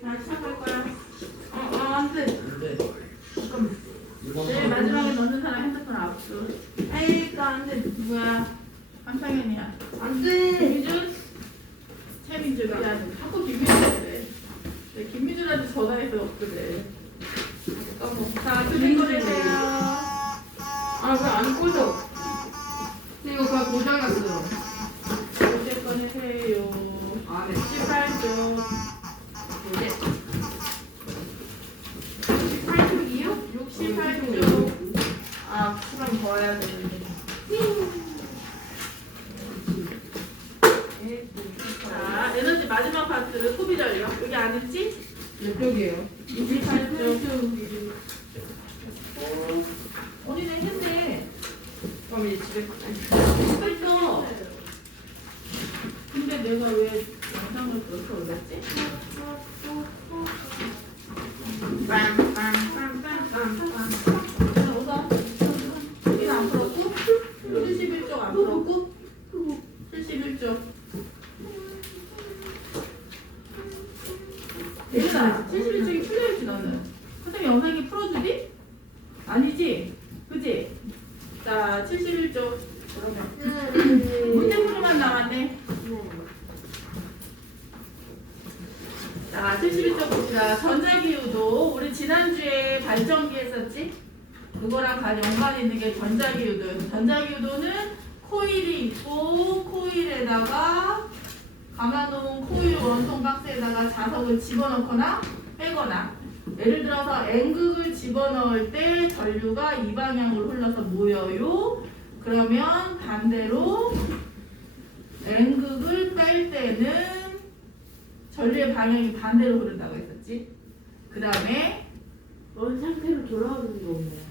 자, 시작할 거야. 안 돼. 근데 잠깐만. 이번 제일 마지막에 넣는 사람 핸드폰 압수. 에이까 안 돼. 누구야? 함상현이야. 안 돼. 김미준? 최민주가. 야, 자꾸 김미주래. 내 김미준한테 전화해서 없거든. 잠깐만. 자, 휴대 꺼내세요. 아, 왜 안 꺼져? 이거 그냥 고장났어요. 휴대 꺼내세요. 아, 네. 18조. 이제 18쪽이요? 68조. 아, 수랑 더 해야 되는데. 자, 에너지 마지막 파트 소비 전력. 여기 안 했지? 몇 쪽이에요? 28조. 언니네 했네. 그럼 이제 집에 했어. 근데 내가 왜 영상을 그렇게 올렸지? 빰빰빰빰빰빰. 웃어. 여기는 안 풀었고, 71쪽 안 풀었고, 71쪽. 얘들아, 71쪽이 풀려있지 너는. 선생님 영상이 풀어주디? 아니지? 그지? 자, 71쪽. 그러면 문제 풀이만 남았네. 자, 71쪽 봅시다. 전자기후도 우리 지난주에 발전기 했었지? 그거랑 다 연관 있는 게 전자기후도. 전자기후도는 코일이 있고 코일에다가 감아놓은 코일 원통 박스에다가 자석을 집어넣거나 빼거나, 예를 들어서 N극을 집어넣을 때 전류가 이 방향으로 흘러서 모여요. 그러면 반대로 N극을 뺄 때는 전류의 방향이 반대로 흐른다고 했었지. 그 다음에 원 상태로 돌아오는 게 없나요?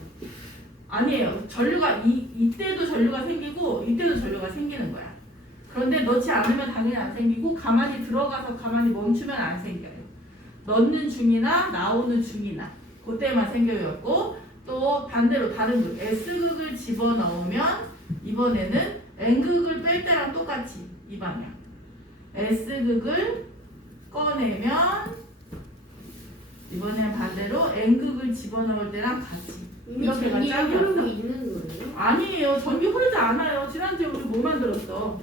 아니에요. 전류가 이때도 전류가 생기고 이때도 전류가 생기는 거야. 그런데 넣지 않으면 당연히 안 생기고 가만히 들어가서 가만히 멈추면 안 생겨요. 넣는 중이나 나오는 중이나 그때만 생겨였고, 또 반대로 다른 극 S극을 집어넣으면 이번에는 N극을 뺄 때랑 똑같이 이 방향 S극을 꺼내면 이번엔 반대로 N극을 집어넣을 때랑 같이 이미 이렇게가 전기가 짝이었어? 흐르고 있는 거예요? 아니에요. 전기 흐르지 않아요. 지난주에 우리 뭐 만들었어?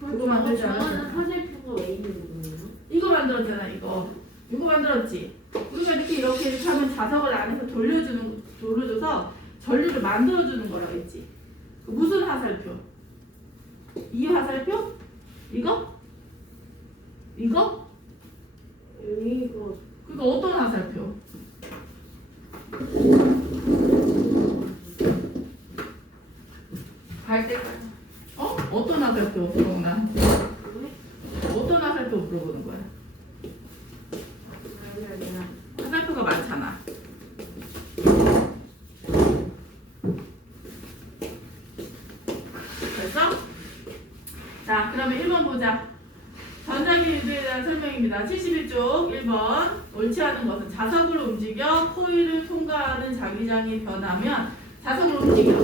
그거 만들지 저거는 않았잖아. 화살표가 왜 있는 거예요? 이거 만들었잖아. 이거 만들었지. 우리가 이렇게 하면 자석을 안에서 돌려줘서 전류를 만들어주는 거라고 했지. 그 무슨 화살표? 이 화살표? 이거? 이거? 이거 그러니까 어떤 화살표? 발대까지. 어떤 화살표 물어보나? 어떤 화살표 물어보는 거야? 화살표가 많잖아. 됐어? 자, 그러면 1번 보자. 전자기유도에 대한 설명입니다. 71쪽 1번. 옳지 않은 것은 자석을 움직여 코일을 통과하는 자기장이 변하면 자석을 움직여.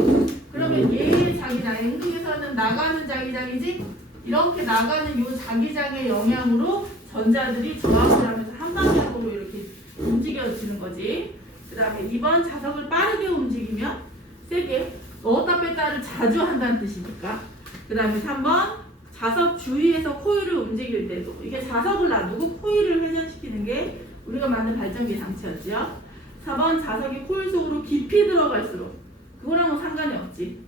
그러면 얘의 자기장, N극에서는 나가는 자기장이지? 이렇게 나가는 이 자기장의 영향으로 전자들이 저항을 하면서 한 방향으로 이렇게 움직여지는 거지. 그 다음에 2번 자석을 빠르게 움직이면 세게, 넣었다 뺐다를 자주 한다는 뜻이니까. 그 다음에 3번 자석 주위에서 코일을 움직일 때도, 이게 자석을 놔두고 코일을 회전시키는 게 우리가 만든 발전기 장치였죠. 4번 자석이 코일 속으로 깊이 들어갈수록, 그거랑은 상관이 없지.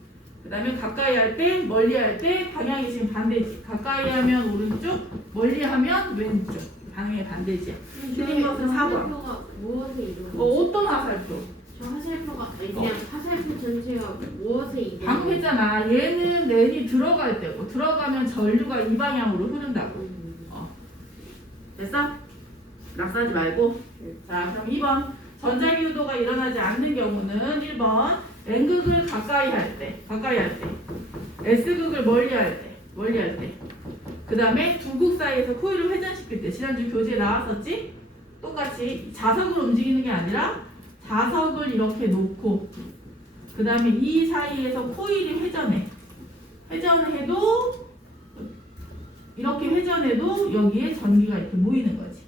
그 다음에 가까이 할 때, 멀리 할 때 방향이 지금 반대지. 가까이 하면 오른쪽, 멀리 하면 왼쪽. 방향이 반대지. 틀린 것은 4번. 화살표가 무엇에 이루어져? 어떤 화살표? 저 화살표가 아니 그냥 화살표 전체가 무엇에 이루어져? 방금 했잖아. 얘는 렌이 들어갈 때고, 들어가면 전류가 이 방향으로 흐른다고. 됐어? 낙서하지 말고. 자, 그럼 2번. 전자기유도가 일어나지 않는 경우는 1번. N극을 가까이 할 때. S극을 멀리 할 때. 그 다음에 두 극 사이에서 코일을 회전시킬 때. 지난주 교재에 나왔었지? 똑같이 자석을 움직이는 게 아니라 자석을 이렇게 놓고, 그 다음에 이 사이에서 코일이 회전해도 이렇게 회전해도 여기에 전기가 이렇게 모이는 거지.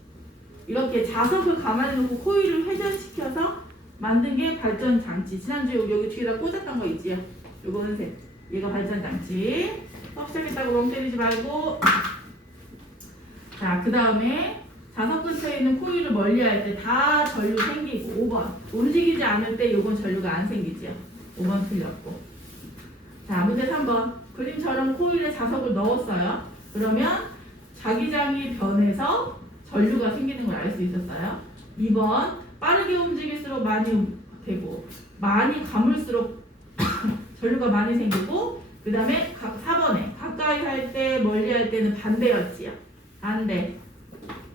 이렇게 자석을 가만히 놓고 코일을 회전시켜서 만든 게 발전 장치. 지난주에 여기 뒤에다 꽂았던 거 있지요? 요거는 얘가 발전 장치. 수업 시작했다고 멍 때리지 말고. 자, 그 다음에 자석 근처에 있는 코일을 멀리할 때 다 전류 생기고 5번 움직이지 않을 때 요건 전류가 안 생기지요. 5번 틀렸고. 자, 문제 3번 그림처럼 코일에 자석을 넣었어요. 그러면 자기장이 변해서 전류가 생기는 걸 알 수 있었어요. 2번 빠르게 움직일수록 많이 되고 많이 감을수록 전류가 많이 생기고 그 다음에 4번에 가까이 할 때 멀리 할 때는 반대였지요. 반대.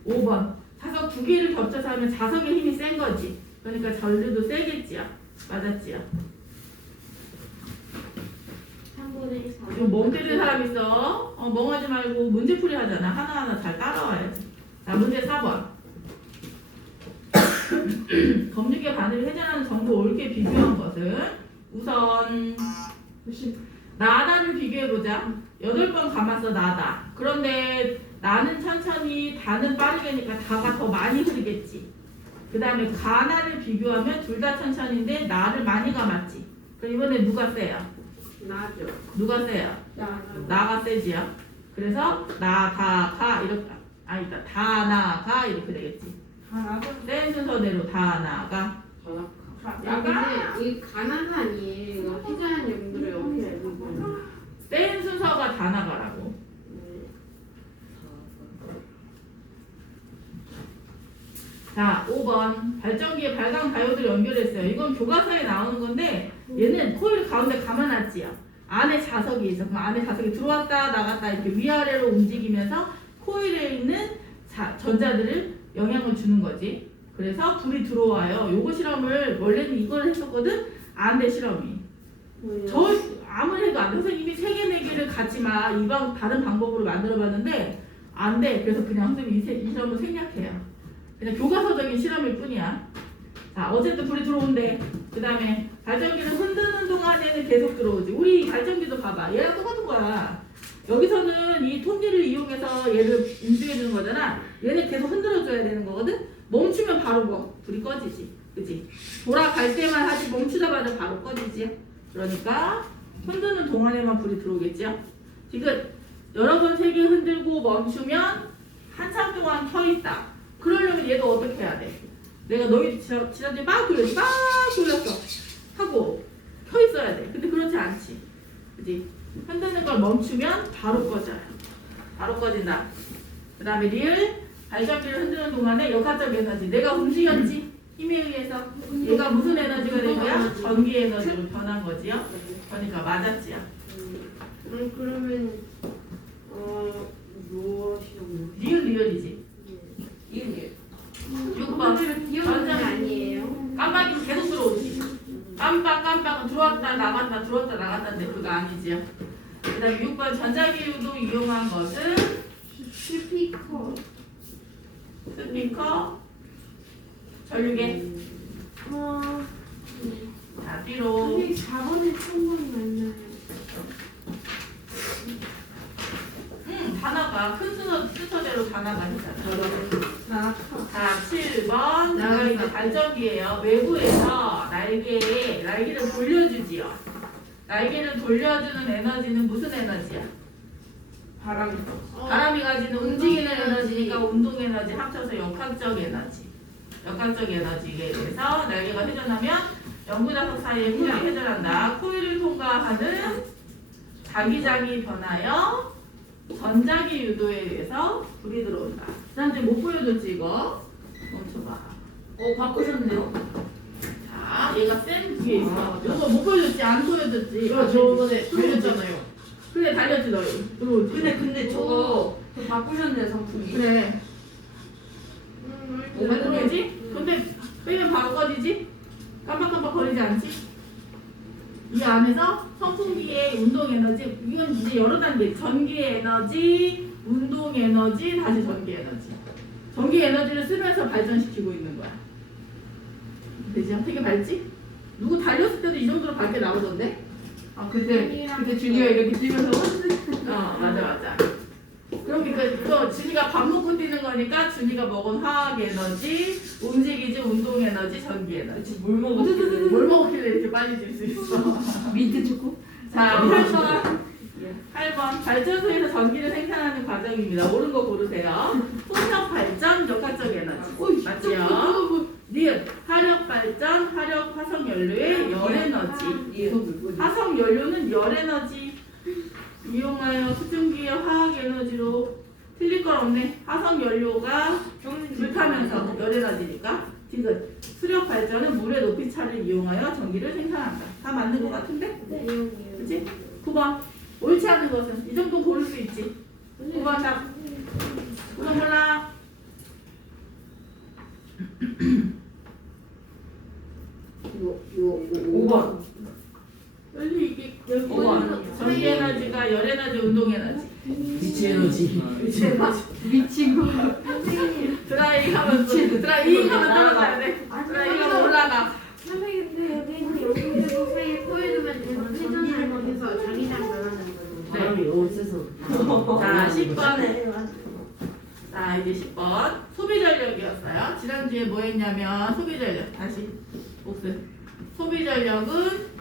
5번 자석 두 개를 겹쳐서 하면 자석의 힘이 센 거지. 그러니까 전류도 세겠지요. 맞았지요. 3분의 4. 지금 멍 때리는 사람 있어. 멍하지 말고 문제풀이 하잖아. 하나하나 잘 따라와야지. 자, 문제 4번. 검육의 바늘이 회전하는 정도 옳게 비교한 것은 우선 나다를 비교해보자. 8번 감았어 나다. 그런데 나는 천천히 다는 빠르게니까 다가 더 많이 흐르겠지. 그 다음에 가나를 비교하면 둘 다 천천히인데 나를 많이 감았지. 그럼 이번에 누가 세요? 나죠. 누가 세요? 나가 세지요. 그래서 나, 다, 가 이렇게 아니다. 다, 나, 가 이렇게 되겠지. 센 순서대로 다, 나가. 근데 이 가난 아니에요. 이거 회전한 용도를 어떻게 알고 있어요? 센 순서가 다 나가라고. 자, 5번 발전기에 발광 다이오드를 연결했어요. 이건 교과서에 나오는 건데 얘는 코일 가운데 감아놨지요. 안에 자석이 있어. 그럼 안에 자석이 들어왔다 나갔다 이렇게 위아래로 움직이면서 코일에 있는 전자들을 영향을 주는 거지. 그래서 불이 들어와요. 요거 실험을 원래는 이걸 했었거든. 안 돼 실험이. 저 아무리 해도 안 돼. 선생님이 3개 4개를 같이 막 이방 다른 방법으로 만들어봤는데 안 돼. 그래서 그냥 선생님이 이 실험을 생략해요. 그냥 교과서적인 실험일 뿐이야. 자, 어쨌든 불이 들어온대. 그 다음에 발전기를 흔드는 동안에는 계속 들어오지. 우리 발전기도 봐봐. 얘랑 똑같은 거야. 여기서는 이 톱니를 이용해서 얘를 움직여주는 거잖아. 얘는 계속 흔들어줘야 되는 거거든. 멈추면 바로 뭐 불이 꺼지지. 그치? 돌아갈 때만 하지 멈추자마자 바로 꺼지지. 그러니까 흔드는 동안에만 불이 들어오겠죠. 지금 여러 번 3개 흔들고 멈추면 한참 동안 켜 있다. 그러려면 얘가 어떻게 해야 돼? 내가 너희 지난주에 막 돌렸어. 하고 켜 있어야 돼. 근데 그렇지 않지. 그치? 흔드는 걸 멈추면 바로 꺼져요. 바로 꺼진다. 그 다음에 리을 발전기를 흔드는 동안에 역학적 에너지. 내가 움직였지? 힘에 의해서. 얘가 무슨 에너지가 된 거야? 전기 에너지로 변한 거지요. 그러니까 맞았지요. 그러면 무엇이요? 리을이지. 이게 6번 기억이 아니에요. 깜빡이 계속 들어오지. 깜빡 들어왔다 나갔다 들어왔다 나갔다인데 그거 아니지요. 그 다음에 6번 전자기유도 이용한 것은 스피커. 스피커 전류계. 자 뒤로. 선생님 4번에 3번이 맞나요? 다 나가. 큰 순서대로 다 나가니까. 나가. 자 7번 내가 이제 발전기예요. 외부에서 날개를 돌려주지요. 날개를 돌려주는 에너지는 무슨 에너지야? 바람이 가지는 움직이는 에너지니까 운동 에너지 합쳐서 역학적 에너지. 역학적 에너지에 의해서 날개가 회전하면 연구자석 사이에 코일이 회전한다. 코일을 통과하는 자기장이 변하여 전자기 유도에 의해서 불이 들어온다. 지난주에 못 보여줬지 이거? 멈춰봐. 바꾸셨네요. 자, 얘가 센 뒤에 있어. 이거 못 보여줬지? 안 보여줬지? 저번에 달렸잖아요. 그래 달렸지 너희. 근데 저거 바꾸셨네요 상품이. 그래. 왜 그러지? 근데 빼면 바로 꺼지지? 깜빡깜빡 거리지 않지? 이 안에서 선풍기의 운동 에너지, 이건 이제 여러 단계. 전기 에너지, 운동 에너지, 다시 전기 에너지. 전기 에너지를 쓰면서 발전시키고 있는 거야. 되지? 되게 밝지? 누구 달렸을 때도 이 정도로 밝게 나오던데? 그때 준이가 이렇게 뛰면서 맞아. 그러니까 이거 준이가 밥 먹고 뛰는 거니까 준이가 먹은 화학 에너지, 움직이지 운동 에너지, 전기 에너지. 뭘 먹었길래? 뭘 먹었길래 이렇게 빨리 줄 수 있어? 민트 초코? 자, 8번 발전소에서 전기를 생산하는 과정입니다. 옳은 거 고르세요. 풍력 발전, 역학적 에너지. 맞지요? 니은 화력 발전, 화력 화석 연료의 열 에너지. 화석 연료는 열 에너지 이용하여 수증기의 화학 에너지로 틀릴 건 없네. 화석 연료가 불타면서 열 에너지니까. 지금 수력 발전은 물의 높이 차를 이용하여 전기를 생산한다. 다 맞는 거 같은데? 그치? 9번 옳지 않은 것은 이 정도 고를 수 있지. 9번 답. 9번 몰라. 이거 5번. 여기 이게 여기 5번. 전기 에너지가 열 에너지, 운동 에너지. 미치 에너지. 미친 거. 드라이 하면 드라이 하면 떨어져야 돼. 드라이 하면 올라가. 선생님 근데 여기서 사이에 코에 두면 회전 잘못해서 자기장 변하는 거죠. 사람이 없어서. 자 10번. 자 이제 10번 소비 전력이었어요. 지난주에 뭐 했냐면 소비 전력 다시 복습. 소비 전력은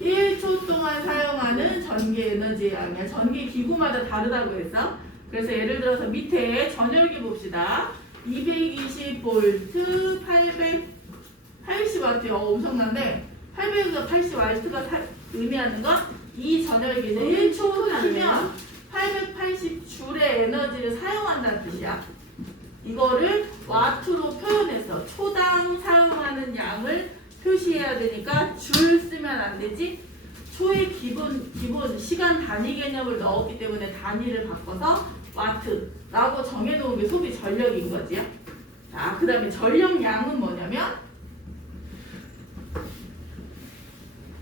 1초 동안 사용하는 전기 에너지의 양이야. 전기 기구마다 다르다고 했어. 그래서 예를 들어서 밑에 전열기 봅시다. 220V 880W 엄청난데 880W가 의미하는 건 이 전열기는 1초 키면 880J의 에너지를 사용한다는 뜻이야. 이거를 와트로 표현했어. 초당 사용하는 양을 표시해야 되니까 줄 쓰면 안 되지. 초의 기본 시간 단위 개념을 넣었기 때문에 단위를 바꿔서 와트라고 정해놓은 게 소비 전력인 거지. 자, 그 다음에 전력량은 뭐냐면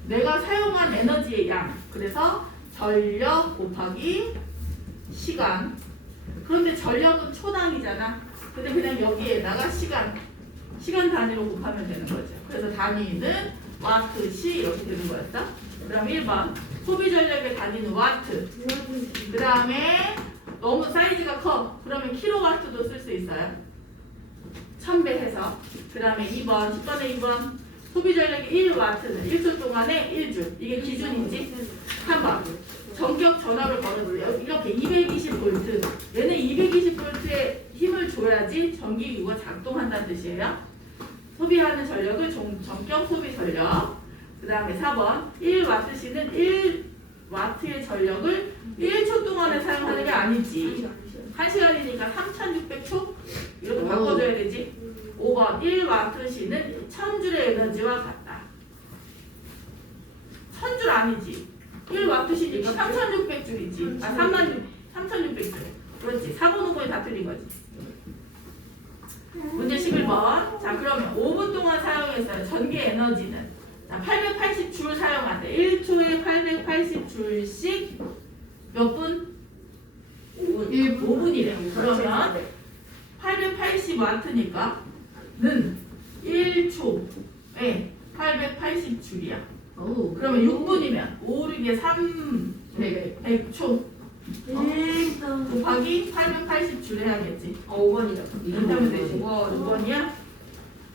내가 사용한 에너지의 양. 그래서 전력 곱하기 시간. 그런데 전력은 초당이잖아. 근데 그냥 여기에다가 시간 단위로 곱하면 되는 거죠. 그래서 단위는 와트시 이렇게 되는 거였어. 그 다음에 1번 소비 전력의 단위는 와트. 그 다음에 너무 사이즈가 커. 그러면 킬로와트도 쓸 수 있어요. 1000배 해서. 그 다음에 2번 10번에 2번 소비 전력이 1와트는 1초 동안에 1줄. 이게 기준이지. 3번 전격 전압을 걸어주세요. 이렇게 220V. 얘는 220V의 힘을 줘야지 전기기구가 작동한다는 뜻이에요. 소비하는 전력을 전격 소비 전력. 그 다음에 4번 1와트시는 1와트의 전력을 1초 동안에 사용하는 게 아니지. 1시간이니까 3600초? 이렇게 바꿔줘야 되지. 5번 1와트시는 1000줄의 에너지와 같다. 1000줄 아니지. 1와트시니까 3600줄이지. 3600줄. 그렇지. 4번 5번이 다 틀린 거지. 문제 11번. 자, 그러면 5분 동안 사용했어요. 전기 에너지는. 자, 880줄 사용한대. 1초에 880줄씩 몇 분? 5분이래. 그러면 880와트니까 는 1초에 880줄이야. 그러면 6분이면 5, 6에 100초 곱하기 880줄 해야겠지. 5번이다. 이렇게 하면 되지. 5번이야?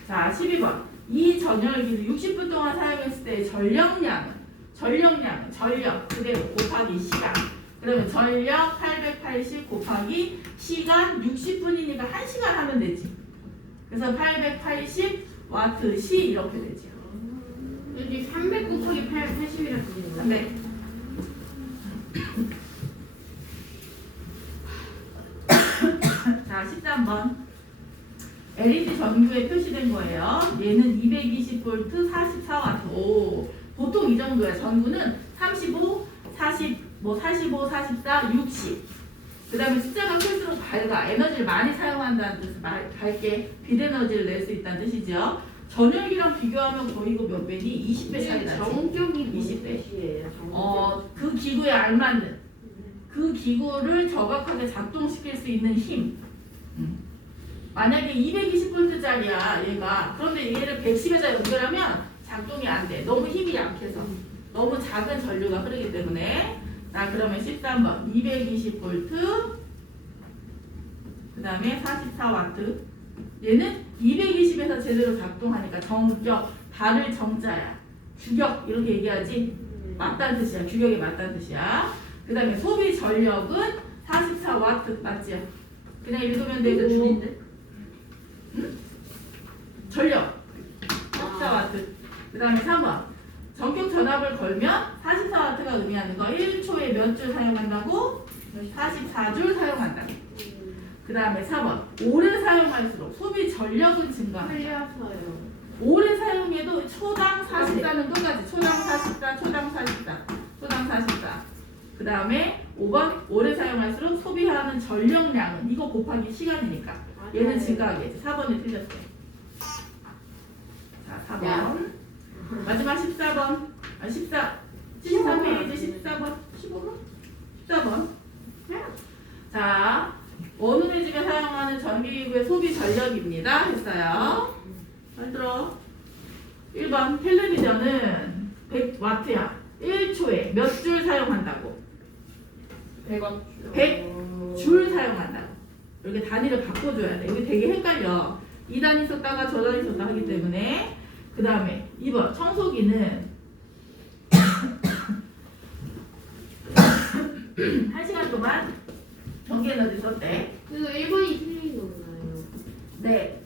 자, 12번. 이 전열기를 60분 동안 사용했을 때의 전력 그대로 곱하기 시간. 그러면 전력 880 곱하기 시간 60분이니까 1시간 하면 되지. 그래서 880와트시 이렇게 되지. 여기 300 곱하기 80이라고 되는 거예요. 300. 자, 13번. LED 전구에 표시된 거예요. 얘는 220V 44W. 오, 보통 이 정도야. 전구는 35, 40, 45, 44, 60. 그 다음에 숫자가 클수록 밝아. 에너지를 많이 사용한다는 뜻은 밝게 빛 에너지를 낼 수 있다는 뜻이죠. 전열기랑 비교하면 거의 이거 몇 배니? 20배 차이 나지. 정적이 20배. 그 기구에 알맞는 그 기구를 정확하게 작동시킬 수 있는 힘. 만약에 220V짜리야 얘가. 그런데 얘를 110에다 연결하면 작동이 안 돼. 너무 힘이 약해서. 너무 작은 전류가 흐르기 때문에. 자, 그러면 13번 220V 그 다음에 44와트. 얘는 220에서 제대로 작동하니까 정격, 발을 정자야. 규격 이렇게 얘기하지. 맞다는 뜻이야. 규격에 맞다는 뜻이야. 그 다음에 소비 전력은 44와트 맞지요? 그냥 읽으면 돼. 줄인데? 전력 44와트. 그 다음에 3번 전격 전압을 걸면 44와트가 의미하는 거 1초에 몇 줄 사용한다고? 44줄 사용한다고. 그 다음에 4번 오래 사용할수록 소비 전력은 증가한다. 틀렸어요. 오래 사용해도 초당 44는 똑같이 초당 44, 초당 44, 초당 44. 그 다음에 5번 오래 사용할수록 소비하는 전력량은 이거 곱하기 시간이니까 얘는 증가하겠지. 4번이 틀렸어요. 자 4번 마지막 14번 73페이지 14번 15번? 14번 자 원룸의 집에 사용하는 전기기구의 소비 전력입니다 했어요. 잘 들어. 1번 텔레비전은 100와트야. 1초에 몇 줄 사용한다고? 100원. 100줄 사용한다고. 이렇게 단위를 바꿔줘야 돼. 여기 되게 헷갈려. 이 단위 썼다가 저 단위 썼다 하기 때문에. 그 다음에 2번 청소기는 1시간 동안 전기 에너지 썼대. 그래서 1번이 틀린 건가요? 네.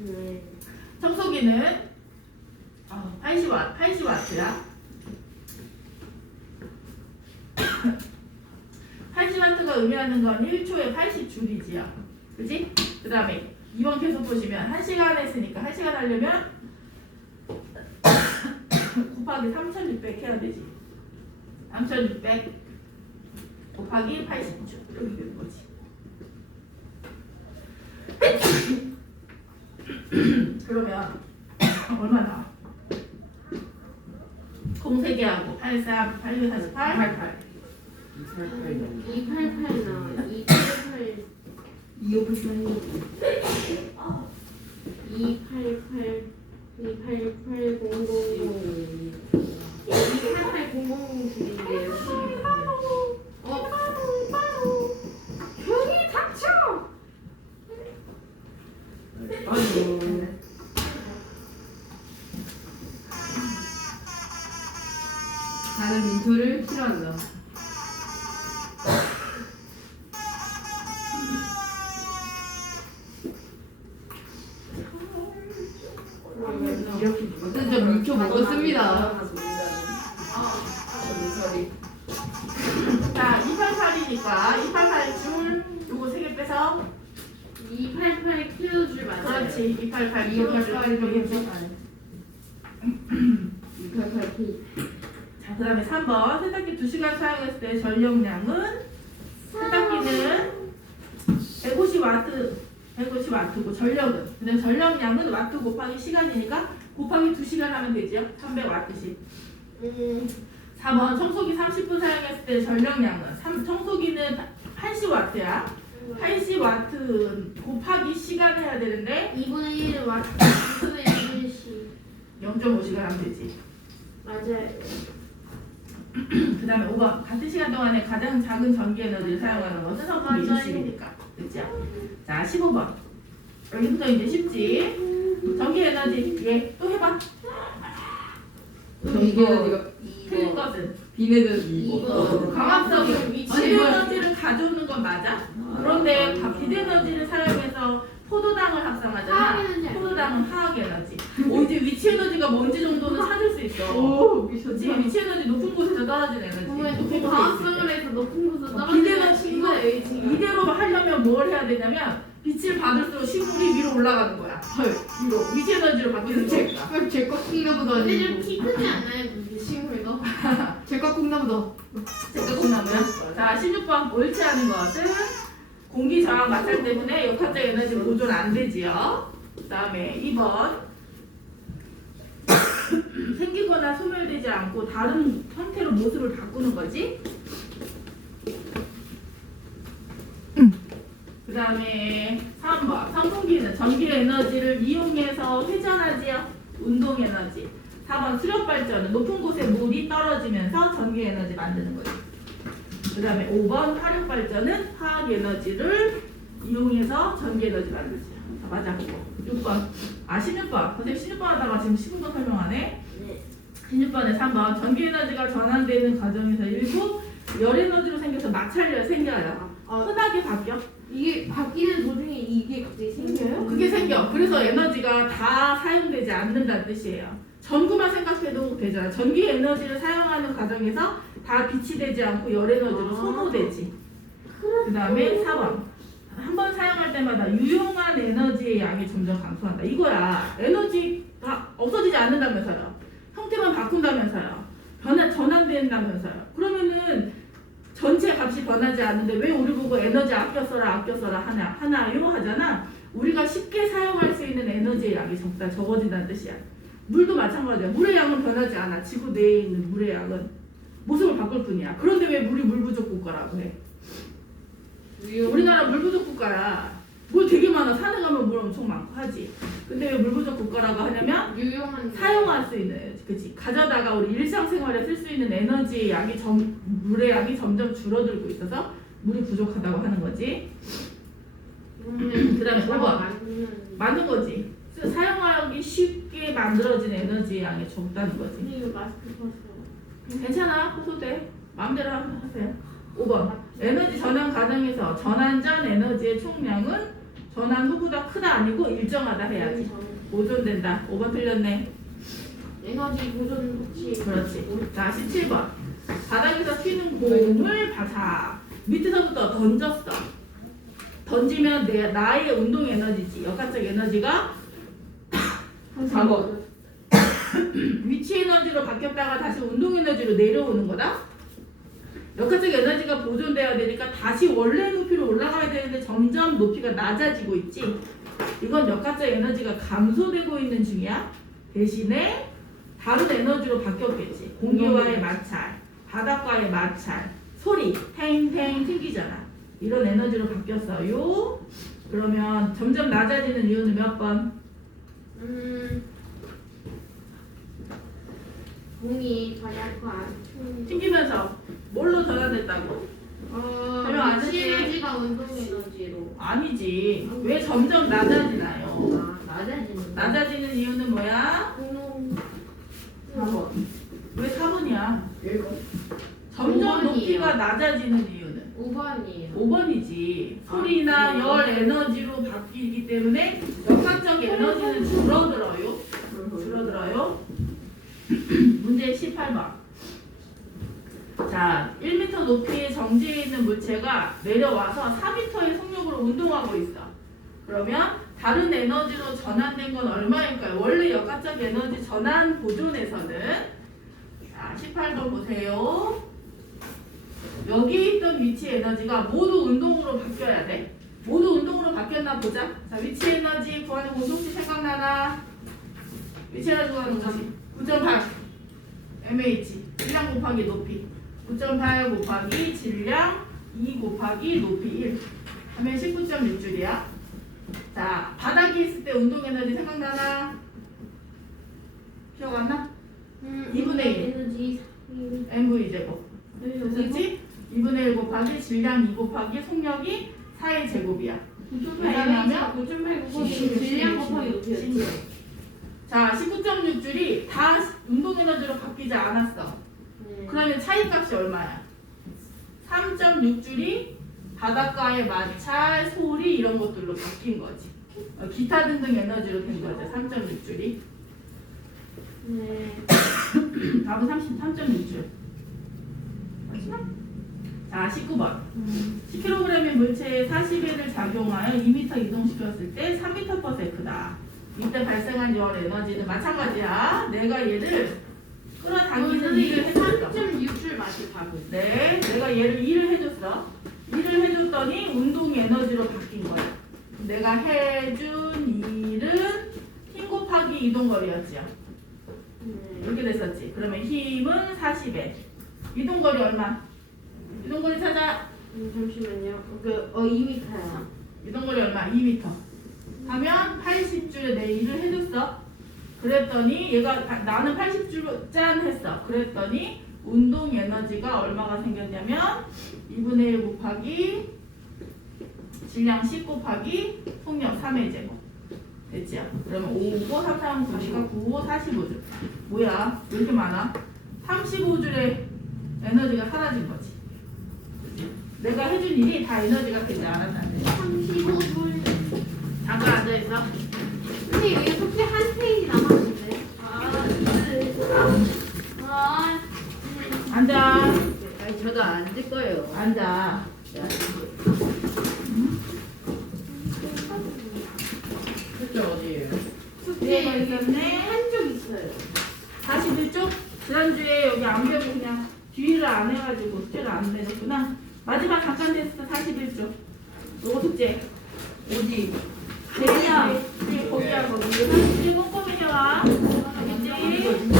네. 청소기는 80와트야. 80와트가 의미하는 건 1초에 80줄이지요. 그지? 그 다음에 2번 계속 보시면 1시간 했으니까 1시간 하려면 곱하기 3600 해야 되지. 3600 곱하기 80줄. 이렇게 되는 거지. 그러면 얼마 나와? 03개하고 83, 848, 88 288 나와. 288 258. 288 288 000 288 000 중인데요. 형이 닥쳐! 아이고. 나는 민초를 싫어한다. 이렇게 진짜 민초 먹었습니다. 자, 288이니까 288줄 요거 3개 빼서 288 킬로줄 맞아요. 그렇지 288 288 288P. 자, 그 다음에 3번 세탁기 2시간 사용했을 때 전력량은 세탁기는 150와트고 전력은 근데 전력량은 와트 곱하기 시간이니까 곱하기 2시간 하면 되지요. 300와트씩. 4번 청소기 30분 사용했을 때 전력량은 청소기는 80와트야. 80와트 곱하기 시간 해야 되는데 2분의 1 와트, 2분의 1씩 0.5시간 하면 되지. 맞아요. 그 다음에 5번 같은 시간 동안에 가장 작은 전기 에너지를 사용하는 것은 성분 맞아요. 20씩이니까 그죠? 자 15번 여기부터 이제 쉽지. 전기 에너지 얘또 해봐. 전기 에너지가 틀린 것은 비내는 이거. 광합성이 위치. 비대 에너지를 가져오는 건 맞아. 그런데 비대 에너지를 사용해서 포도당을 합성하잖아. 화학 에너지 아니야? 포도당은 화학 에너지. 이제 위치 에너지가 뭔지 정도는 찾을 수 있어. 오 그치? 미쳤다. 위치 에너지 높은 곳에서 떨어진 에너지. 그러면 높은 높은 곳에 광합성을 있을 때. 해서 높은 곳으로 비대 떨어지면 에너지 친구의 이거 의지가. 이대로 하려면 뭘 해야 되냐면 빛을 받을수록 식물이 위로 올라가는 거야. 헐 위로 위치 에너지로 바뀌는 거니까. 제거 콩나무도 근데 좀 아니고. 키 크지 않나요? 이 친구도? 제거 콩나무도. 잠깐 나무야. 자 16번 옳지 않은 것은 공기 저항 마찰 때문에 역학적 에너지 보존 안 되지요. 그다음에 2번 생기거나 소멸되지 않고 다른 형태로 모습을 바꾸는 거지. 그 다음에 3번 선풍기는 전기 에너지를 이용해서 회전하지요. 운동 에너지. 4번 수력 발전은 높은 곳에 물이 떨어지면서 전기 에너지 만드는 거예요. 그 다음에 5번 화력 발전은 화학 에너지를 이용해서 전기 에너지 만들지. 자, 맞아. 6번. 아, 16번. 선생님 16번 하다가 지금 19번 설명하네. 16번에 3번. 전기 에너지가 전환되는 과정에서 일부 열 에너지로 생겨서 마찰력 생겨요. 흔하게 바뀌어. 이게 바뀌는 도중에 이게 갑자기 생겨요? 그게 생겨. 그래서 에너지가 다 사용되지 않는다는 뜻이에요. 전구만 생각해도 되잖아. 전기 에너지를 사용하는 과정에서 다 비치되지 않고 열 에너지로 소모되지. 그 다음에 4번. 한 번 사용할 때마다 유용한 에너지의 양이 점점 감소한다. 이거야. 에너지가 없어지지 않는다면서요. 형태만 바꾼다면서요. 전환된다면서요. 그러면은 전체 값이 변하지 않는데 왜 우리 보고 에너지 아껴 써라 하나요 하잖아. 우리가 쉽게 사용할 수 있는 에너지의 양이 적어진다는 뜻이야. 물도 마찬가지야. 물의 양은 변하지 않아. 지구 내에 있는 물의 양은 모습을 바꿀 뿐이야. 그런데 왜 물이 물 부족 국가라고 해? 우리나라 물 부족 국가야. 물 되게 많아. 산에 가면 물 엄청 많고 하지. 근데 왜 물 부족 국가라고 하냐면 유용한 사용할 수 있는, 그치, 가져다가 우리 일상생활에 쓸 수 있는 에너지의 양이 물의 양이 점점 줄어들고 있어서 물이 부족하다고 하는 거지. 그다음에 5번. 맞는 거지. 사용하기 쉽게 만들어진 에너지의 양이 적다는 거지. 이거 마스크 벗어. 괜찮아. 호소돼. 마음대로 하세요. 5번. 에너지 전환 과정에서 전환 전 에너지의 총량은 전환 후보다 크다 아니고 일정하다 해야지. 보존된다. 5번 틀렸네. 에너지 보존 혹시 그렇지. 자, 17번. 바닥에서 튀는 공을 자, 밑에서부터 던졌어. 던지면 나의 운동 에너지지. 역학적 에너지가 4번. 위치 에너지로 바뀌었다가 다시 운동 에너지로 내려오는 거다. 역학적 에너지가 보존돼야 되니까 다시 원래 높이로 올라가야 되는데 점점 높이가 낮아지고 있지. 이건 역학적 에너지가 감소되고 있는 중이야. 대신에 다른 에너지로 바뀌었겠지. 공기와의 마찰, 바닥과의 마찰, 소리, 탱탱 튕기잖아. 이런 에너지로 바뀌었어요. 그러면 점점 낮아지는 이유는 몇 번? 공이 바닥과 튕기면서 뭘로 전환됐다고? 설명 안 위치 했지? 에너지가 운동 에너지로. 아니지. 왜 점점 낮아지나요? 낮아지는 거. 낮아지는 이유는 뭐야? 공룡 4번. 왜 4번이야? 1번. 점점 5번이에요. 높이가 낮아지는 이유는 5번이에요. 5번이지. 소리나 열 에너지로 바뀌기 때문에 역학적 에너지는 줄어들어요. 줄어들어요. 문제 18번. 자, 1m 높이의 정지에 있는 물체가 내려와서 4m의 속력으로 운동하고 있어. 그러면 다른 에너지로 전환된 건 얼마일까요? 원래 역학적 에너지 전환 보존에서는, 자, 18번 보세요. 여기 있던 위치 에너지가 모두 운동으로 바뀌어야 돼. 모두 운동으로 바뀌었나 보자. 자, 위치 에너지 구하는 공식 혹시 생각나나? 위치 에너지 구하는 공식 9.8 mH 질량 곱하기 높이 9.8 곱하기 질량 2 곱하기 높이 1 하면 19.6줄이야. 자, 바닥에 있을 때 운동 에너지 생각나나? 기억 안 나? 2분의 1 에너지 mv 제곱 그렇지? 2분의 1 곱하기 질량 2 곱하기 속력이 4의 제곱이야. 9.8 곱하기 질량 곱하기 높이였지. 자, 19.6줄이 다 운동 에너지로 바뀌지 않았어. 그러면 차이값이 얼마야? 3.6줄이 바닷가의 마찰, 소리 이런 것들로 바뀐 거지. 기타 등등 에너지로 된 거죠. 3.6줄이. 네. 답은 33.6줄. 자, 19번. 10kg의 물체에 40N을 작용하여 2m 이동시켰을 때 3m/s다. 이때 발생한 열 에너지는 마찬가지야. 내가 얘를 끌어당기는 일을 해줬어. 3.6줄 맛이 답은. 네, 내가 얘를 일을 해줬어. 일을 해줬더니 운동 에너지로 바뀐 거야. 내가 해준 일은 힘 곱하기 이동거리였지요. 이렇게 됐었지. 그러면 힘은 40에 이동거리 얼마? 이동거리 찾아. 잠시만요. 2m요. 이동거리 얼마? 2m. 하면 80줄에 내 일을 해줬어. 그랬더니 얘가 나는 80줄 짠 했어. 그랬더니 운동 에너지가 얼마가 생겼냐면 2분의 1 곱하기 질량 10 곱하기 속력 3의 제곱. 됐지요? 그러면 5고 3, 4, 9니까 9, 5, 45줄. 뭐야? 왜 이렇게 많아? 35줄의 에너지가 사라진 거지. 내가 해준 일이 다 에너지가 되지 않았다는데. 35분. 잠깐 앉아있어. 근데 여기 숙제 한 페이지 남았는데. 앉아. 아니 저도 안 앉을 거예요. 앉아. 그쵸 어디에요? 숙제가 있었네. 한쪽 있어요. 다시 들쪽. 지난주에 여기 안 배우고 그냥 뒤를 안 해가지고 숙제를 안 내줬구나. 마지막 잠깐 테스트 다시 들쪽. 요거 숙제. 어디? 제이야. 거기야 거기. 37 꼼꼼히 해와. 알겠지?